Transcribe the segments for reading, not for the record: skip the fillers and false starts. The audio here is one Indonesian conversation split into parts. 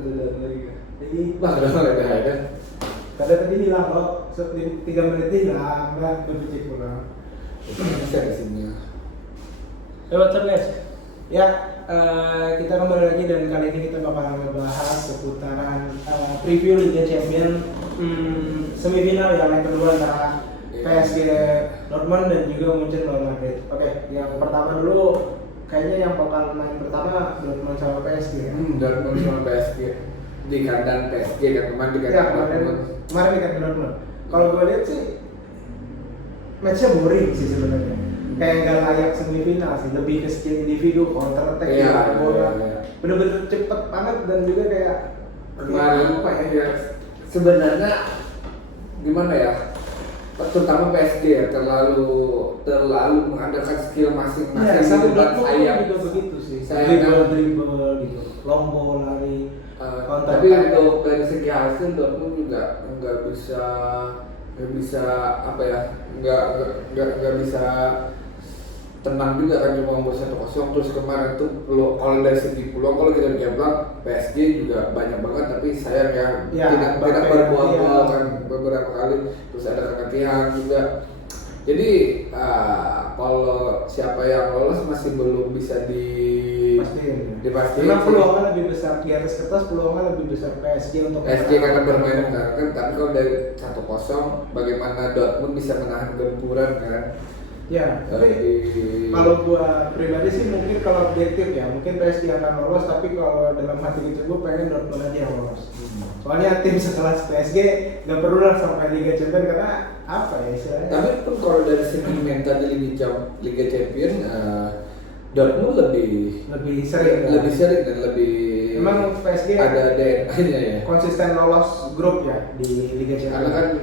Udah lagi. Jadi Wah, udah mulai kan. kadang tadi hilang kok, 3 menit hilang, kan berpikir pulang. Bisa di sini. What's up guys? Ya, kita kembali lagi dan kali ini kita bakal ngebahas seputaran preview Liga Champions semifinal yang kedua antara PSG Dortmund dan juga Munchen lawan Madrid. Oke, yang pertama dulu kayaknya yang bakal main pertama Dortmund sama PSG ya. Dortmund sama PSG di kandang PSG kan kemarin di kandang Dortmund. Kemarin di kandang Dortmund. Kalau gue lihat sih matchnya boring sih sebenarnya. Kayak nggak layak semifinal sih, lebih ke skill individu, counter attack, bola, bener-bener cepet banget dan juga kayak Kemarin apa ya sebenarnya gimana ya? Terutama PSG ya terlalu mengandalkan skill masing-masing di depan sayap. sayap juga begitu sih. Dribble gitu, long ball, lari, counter Tapi attack. untuk dari segi hasil Dortmund juga nggak bisa apa ya nggak bisa tenang juga kan, cuma unggul 1-0. Terus kemarin tuh kalau dari segi peluang, kalau kita bilang PSG juga banyak banget, tapi sayang ya tidak berbuah gol kan beberapa kali. Terus ada keketihan juga. Jadi kalau siapa yang lolos masih belum bisa dipastikan. Memang peluangnya lebih besar di atas kertas, peluangnya lebih besar PSG untuk PSG karena bermain kan, tapi kalau dari 1-0 bagaimana Dortmund bisa menahan gempuran kan? Ya, tapi kalau gua pribadi sih mungkin kalau objektif ya, mungkin PSG akan lolos, tapi kalau dalam hati itu gua pengen Dortmund aja yang lolos. Soalnya tim sekelas PSG nggak perlu lah sampai Liga Champions karena apa ya istilahnya. Tapi pun kalau dari segi mental di Liga Champions, Dortmund lebih sering dan lebih Emang PSG ada DNA-nya ya. konsisten lolos grup ya di Liga Champions. Karena kan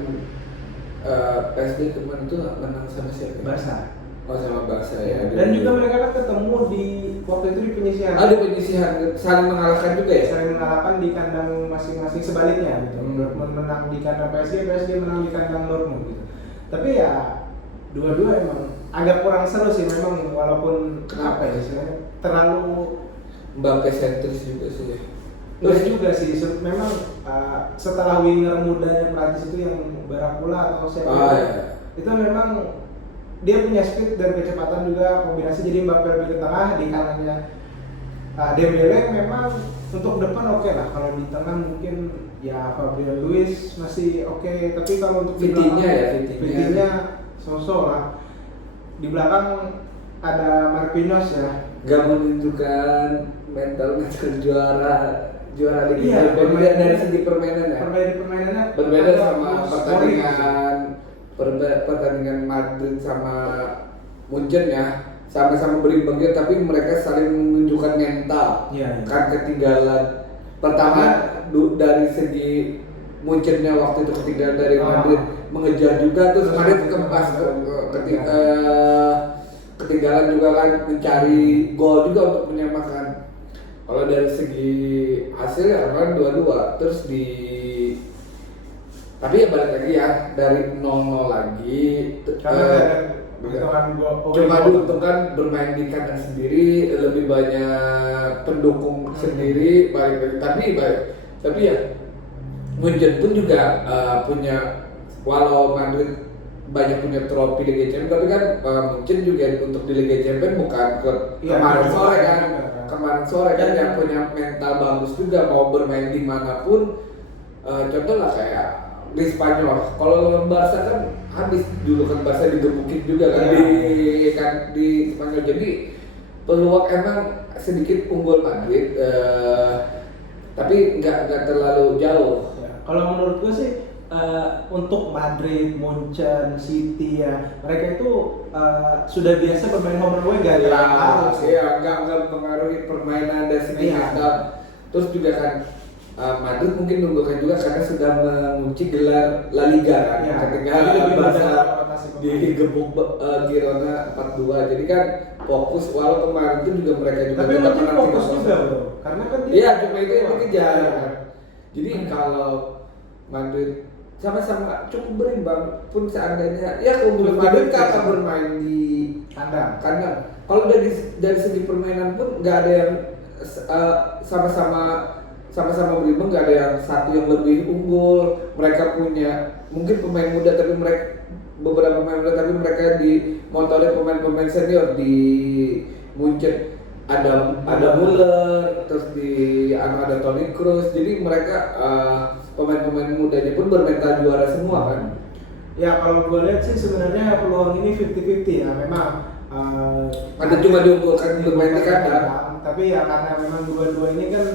PSG kemarin tuh menang sama siapa? Barca. Oh, sama Barca ya. Dan juga mereka kan ketemu di waktu itu di penyisihan. Ada penyisihan, saling mengalahkan juga ya. Saling mengalahkan di kandang masing-masing sebaliknya gitu. Dortmund menang di kandang PSG menang di kandang Dortmund gitu. Tapi ya dua-dua emang agak kurang seru sih memang, walaupun apa ya istilahnya terlalu Mbappe sentris juga sih ya. terus juga sih memang setelah winger mudanya Prancis itu yang Barakula atau siapa itu memang dia punya speed dan kecepatan juga kombinasi, jadi Mbappe lebih ke tengah, di kanannya Dembele memang untuk depan oke lah, kalau di tengah mungkin ya Fabian Luiz masih oke, tapi kalau untuk di Vitinha sosok lah, di belakang ada Marquinhos ya, gak menunjukkan mental juara Liga. Iya, dari segi permainan ya. Permainannya Berbeda sama pertandingan Madrid sama Munchen ya. Sama-sama berimbang, tapi mereka saling menunjukkan mental. Iya. Kan ketinggalan pertama dari segi Munchennya waktu itu ketinggalan dari Madrid, mengejar juga, terus Madrid ketinggalan juga kan, mencari gol juga untuk menyamakan. Kalau dari segi hasil ya kan 2-2, terus tapi ya balik lagi ya dari 0-0 lagi. Cuma diuntungkan bermain di kandang sendiri, lebih banyak pendukung sendiri, tapi ya Munchen pun juga punya, walau Madrid banyak punya trofi Liga Champions, tapi kan Munchen juga untuk di Liga Champions bukan kemarin sore kan yang punya mental bagus juga, mau bermain dimanapun. Contoh lah kayak di Spanyol, kalau Barca kan habis dulu kan, Barca digebukin juga kan di Spanyol, jadi peluang emang sedikit unggul Madrid, tapi nggak terlalu jauh. Kalau menurut gue sih untuk Madrid, Munchen, City ya, mereka itu sudah biasa bermain home and away, nggak mempengaruhi permainan dari segi mental. Terus juga kan Madrid mungkin nunggukan juga karena sudah mengunci gelar La Liga kan, ketika Barca digebuk Girona 4-2, jadi kan fokus, walau kemarin itu juga mereka juga tapi tetap menang fokus juga bro, karena kan dia cuma itu yang dikejar kan. Jadi kalau Madrid sama-sama cukup berimbang pun seandainya ya keunggulan Madrid akan bermain di kandang. Kalau dari segi permainan pun nggak ada yang sama-sama Prima nggak ada yang satu yang lebih unggul. Mereka punya mungkin pemain muda tapi beberapa pemain muda tapi mereka dimotori pemain-pemain senior di Munchen. Ada Muller, terus ada Toni Kroos. Jadi mereka pemain-pemain mudanya pun bermental juara semua kan. Ya kalau gue lihat sih sebenarnya peluang ini 50-50 ya memang. Ada cuma diunggulkan bermain di kandang. Tapi ya karena memang dua-dua ini kan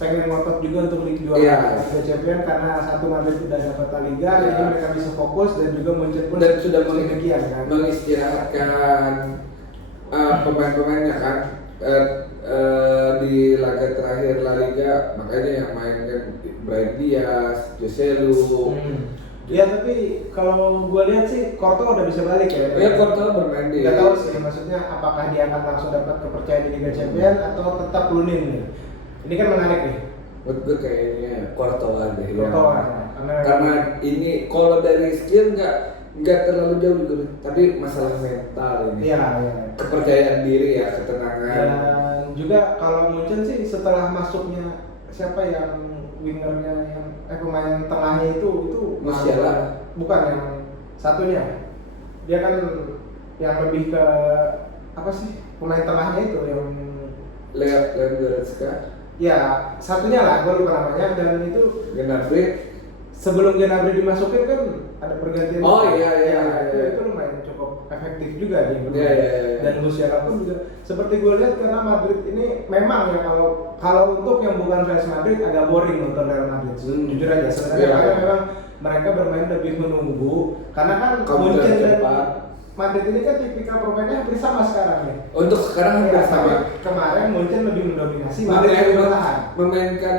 pengen ngotot juga untuk Liga Juara Liga Champions karena satu Madrid sudah dapat La Liga, jadi mereka bisa fokus dan juga Munchen pun dan sudah demikian kan. Mengistirahatkan pemain-pemainnya kan. Di laga terakhir La Liga makanya yang main kan Brahim Diaz, Joselu. Ya tapi kalau gue lihat sih Courtois udah bisa balik ya. Iya Courtois bermain di. Gak tahu sih maksudnya apakah dia akan langsung dapat kepercayaan di Liga Champions atau tetap lunin nih. Ini kan menarik nih. Menurut gue kayaknya Courtois deh. Courtois. Ya. Karena ini kalau dari skill nggak terlalu jauh juga, tapi masalah mental ini. Iya. Kepercayaan diri ya, ketenangan. Dan juga kalau Munchen sih setelah masuknya siapa yang wingernya yang pemain tengahnya itu Musiala. Bukan yang satunya. Dia kan yang lebih ke apa sih? Pemain tengahnya itu yang Leon Goretzka. Ya, satunya lah, gue lupa namanya dan itu Gnabry. Sebelum Gnabry dimasukin kan ada pergantian. Oh iya. Itu lumayan cukup efektif juga dia. Iya. Dan Musiala pun juga seperti gue lihat karena Madrid ini memang ya kalau untuk yang bukan fans Madrid agak boring nonton Real Madrid. Jujur aja sebenarnya karena memang mereka bermain lebih menunggu karena kan Munchen dan Madrid ini kan tipikal pemainnya hampir sama sekarang ya. Untuk sekarang hampir sama. Kemarin Munchen lebih mendominasi, Madrid lebih bertahan. Memainkan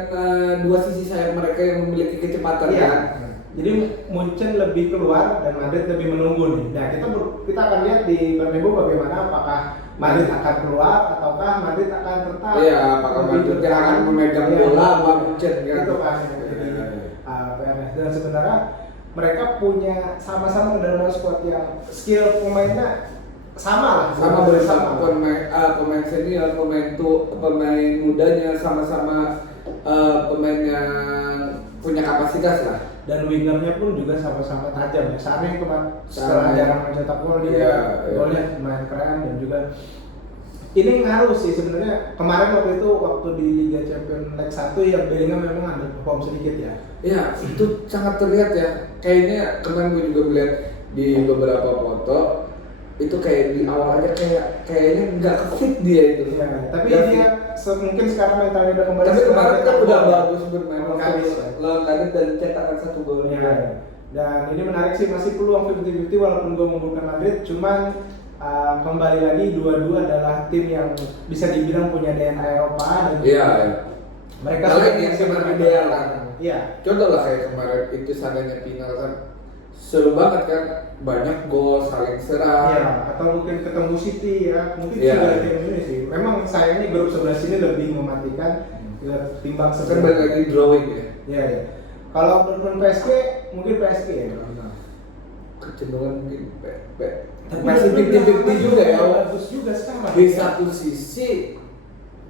dua sisi sayap mereka yang memiliki kecepatan kan. Jadi Munchen lebih keluar dan Madrid lebih menunggu nih. Nah kita akan lihat di Bernabeu bagaimana apakah Madrid akan keluar ataukah Madrid akan tetap. Iya, apakah Madrid akan memegang bola apa Munchen kan. Itu kan. Dan sebenarnya mereka punya sama-sama kedalaman squad yang skill pemainnya sama lah. Pemain senior, pemain mudanya sama-sama pemain yang punya kapasitas lah. Dan wingernya pun juga sama-sama tajam ya. Sané setelah jarang mencetak gol dia golnya lumayan keren dan juga ini ngaruh sih sebenarnya. Kemarin waktu di Liga Champions leg 1 yang Bellingham memang ada perform sedikit ya. Iya, itu sangat terlihat ya. Kayaknya kemarin gue juga melihat di beberapa foto itu kayak di awal aja kayaknya nggak fit dia itu. Ya, tapi dia mungkin sekarang mentalnya udah kembali. Tapi kemarin kan udah bagus bermain lawan Cardiff dan cetakkan 1 gol. Ya. Dan ini menarik sih, masih peluang 50-50 walaupun gue mengunggulkan Madrid, cuman kembali lagi dua-dua adalah tim yang bisa dibilang punya DNA Eropa dan mereka sudah yang ideal kan. Iya. Contoh lah kayak kemarin itu seandainya final kan seru banget kan, banyak gol, saling serang. Iya, atau mungkin ketemu City ya, mungkin juga tim ini sih. Memang sayangnya grup 11 ini lebih mematikan ketimbang kan balik lagi drawing ya. Iya. Kalau Dortmund PSG mungkin PSG ya. Kecenderungan mungkin masih 50-50 juga ya. Bagus juga sekarang. Di satu sisi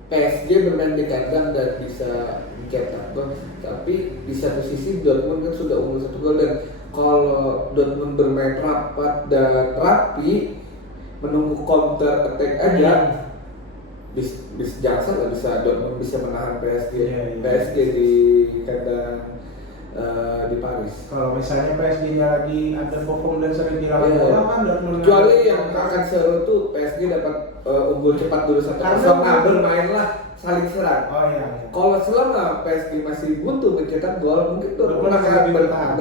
PSG bermain di kandang dan bisa mencetak gol, tapi di satu sisi Dortmund kan sudah unggul 1 gol dan kalau Dortmund bermain rapat dan rapi menunggu counter attack aja jangan salah bisa Dortmund bisa menahan PSG di kandang di Paris. Kalau misalnya PSG-nya lagi ada perform dan sering dilawan bola kan Dortmund. Kecuali yang akan seru tuh PSG dapat unggul cepat dulu 1-0 bermainlah saling serang. Oh iya. Kalau selama PSG masih buntu mencetak gol, mungkin Dortmund akan lebih bertahan,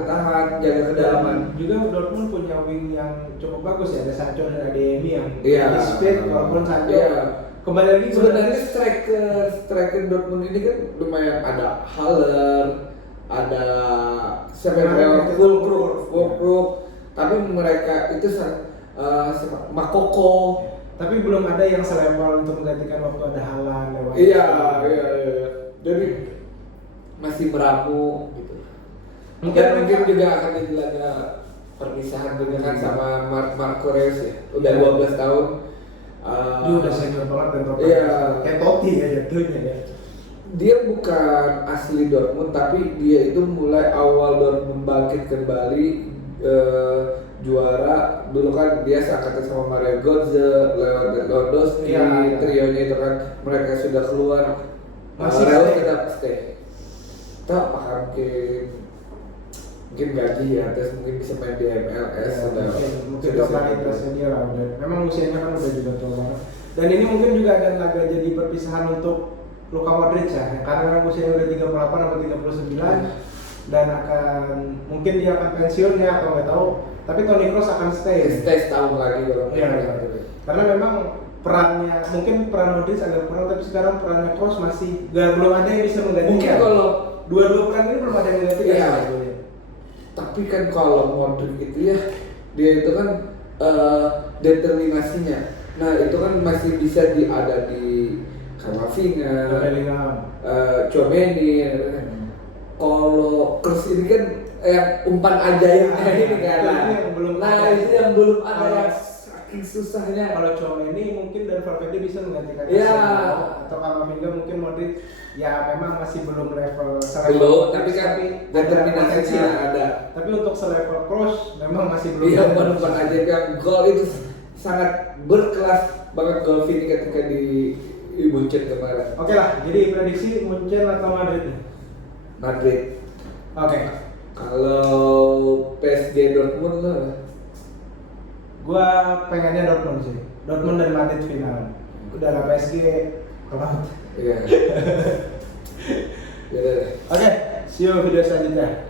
jaga kedalaman. Juga Dortmund punya wing yang cukup bagus ya, ada Sancho dan Adeyemi yang speed walaupun Sancho. Kembali lagi sebenarnya striker Dortmund ini kan lumayan, ada Haller, ada Fulkrug, tapi mereka itu Makoko. Tapi belum ada yang selevel untuk menggantikan waktu ada Haaland lewat. Iya. Jadi masih meramu gitu. Mungkin juga akan jadi laga perpisahan juga kan sama Marco Reus ya. Udah 12 tahun. Dia udah senior banget dan iya. kayak Totti ya jatuhnya ya. dia bukan asli Dortmund, tapi dia itu mulai awal Dortmund bangkit kembali, juara. Dulu kan dia seangkatan sama Mario Götze, Lewandowski, trionya itu kan, mereka sudah keluar, masih tetap stay. Tak apakah mungkin gaji ya, terus mungkin bisa main di MLS, mungkin kapasitasnya dia lah, memang usianya kan udah juga tua banget. Dan ini mungkin juga akan agak jadi perpisahan untuk Luka Modric ya, karena usianya udah 38 atau 39 dan akan mungkin dia akan pensiun ya atau nggak tahu. Tapi Toni Kroos akan stay setahun lagi kalau karena memang perannya, mungkin peran Modric agak kurang, tapi sekarang perannya Kroos masih belum ada yang bisa menggantikan. Mungkin kalau dua peran ini belum ada yang menggantikan. Iya. Tapi kan kalau Modric itu ya, dia itu kan determinasinya. Nah itu kan masih bisa ada di Camavinga, Tchouaméni. Kalau Kroos ini kan umpan ajaibnya ini kan. Itu yang belum ada yang saking susahnya. Kalau Tchouaméni mungkin dari Valverde bisa menggantikan atau Camavinga, mungkin Modric ya memang masih belum level belum, tapi kan determinasinya ada. Tapi untuk selevel Kroos memang masih belum. Iya, umpan ajaib yang gol itu sangat berkelas banget gol Vini ketika di Munchen kemarin. Oke lah, jadi prediksi Munchen atau Madrid nih? Madrid. Oke. Kalau PSG Dortmund lah. Gua pengennya Dortmund sih. Dortmund dan Madrid final. Udah lah PSG kelar. Iya. Oke, see you video selanjutnya.